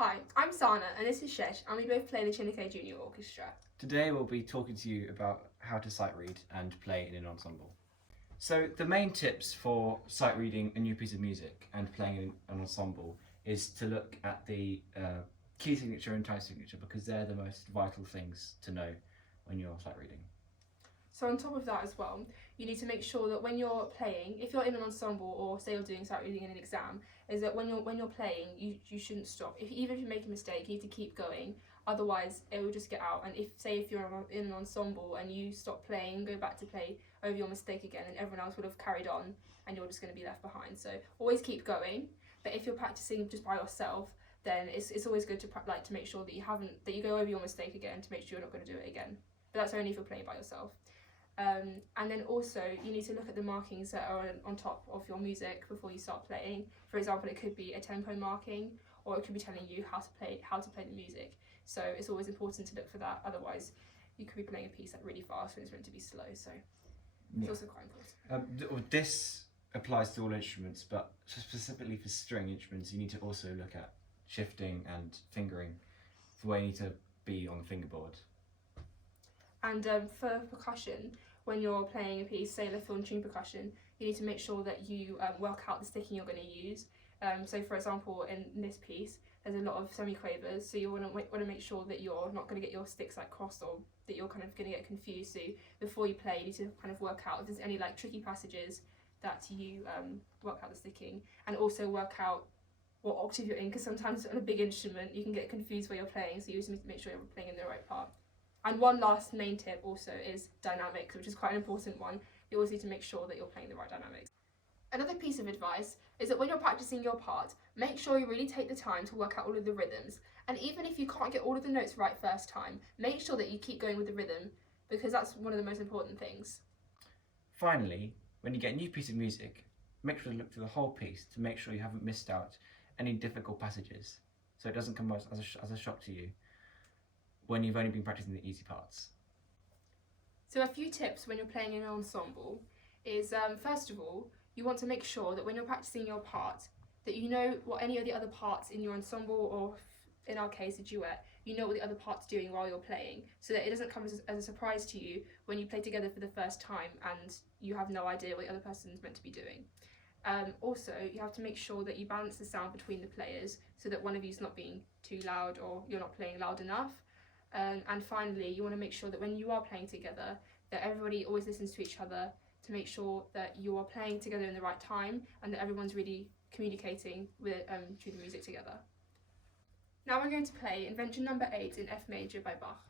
Hi, I'm Sana and this is Shesh and we both play the Chineke Junior Orchestra. Today we'll be talking to you about how to sight read and play in an ensemble. So the main tips for sight reading a new piece of music and playing in an ensemble is to look at the key signature and time signature, because they're the most vital things to know when you're sight reading. So on top of that as well, you need to make sure that when you're playing, if you're in an ensemble or say you're doing sight reading in an exam, is that when you're playing, you shouldn't stop. Even if you make a mistake, you need to keep going. Otherwise, it will just get out. And if you're in an ensemble and you stop playing and go back to play over your mistake again, then everyone else would have carried on and you're just going to be left behind. So always keep going. But if you're practicing just by yourself, then it's always good to make sure that you go over your mistake again to make sure you're not going to do it again. But that's only if you're playing by yourself. And then also you need to look at the markings that are on top of your music before you start playing. For example, it could be a tempo marking, or it could be telling you how to play the music. So it's always important to look for that. Otherwise, you could be playing a piece really fast when it's meant to be slow. So it's also quite important. This applies to all instruments, but specifically for string instruments, you need to also look at shifting and fingering, the way you need to be on the fingerboard. And for percussion, when you're playing a piece, say a fill and tune percussion, you need to make sure that you work out the sticking you're going to use. So for example, in this piece, there's a lot of semiquavers, so you want to make sure that you're not going to get your sticks crossed, or that you're kind of going to get confused. So before you play, you need to kind of work out if there's any tricky passages that you work out the sticking, and also work out what octave you're in, because sometimes on a big instrument you can get confused where you're playing, so you just need to make sure you're playing in the right part. And one last main tip also is dynamics, which is quite an important one. You always need to make sure that you're playing the right dynamics. Another piece of advice is that when you're practicing your part, make sure you really take the time to work out all of the rhythms. And even if you can't get all of the notes right first time, make sure that you keep going with the rhythm, because that's one of the most important things. Finally, when you get a new piece of music, make sure to look through the whole piece to make sure you haven't missed out any difficult passages, so it doesn't come as a shock to you when you've only been practicing the easy parts. So a few tips when you're playing in an ensemble is, first of all, you want to make sure that when you're practicing your part, that you know what any of the other parts in your ensemble, or in our case a duet, you know what the other part's doing while you're playing, so that it doesn't come as a surprise to you when you play together for the first time and you have no idea what the other person's meant to be doing. Also, you have to make sure that you balance the sound between the players, so that one of you's not being too loud or you're not playing loud enough. And finally, you want to make sure that when you are playing together, that everybody always listens to each other, to make sure that you are playing together in the right time and that everyone's really communicating through the music together. Now we're going to play Invention number 8 in F major by Bach.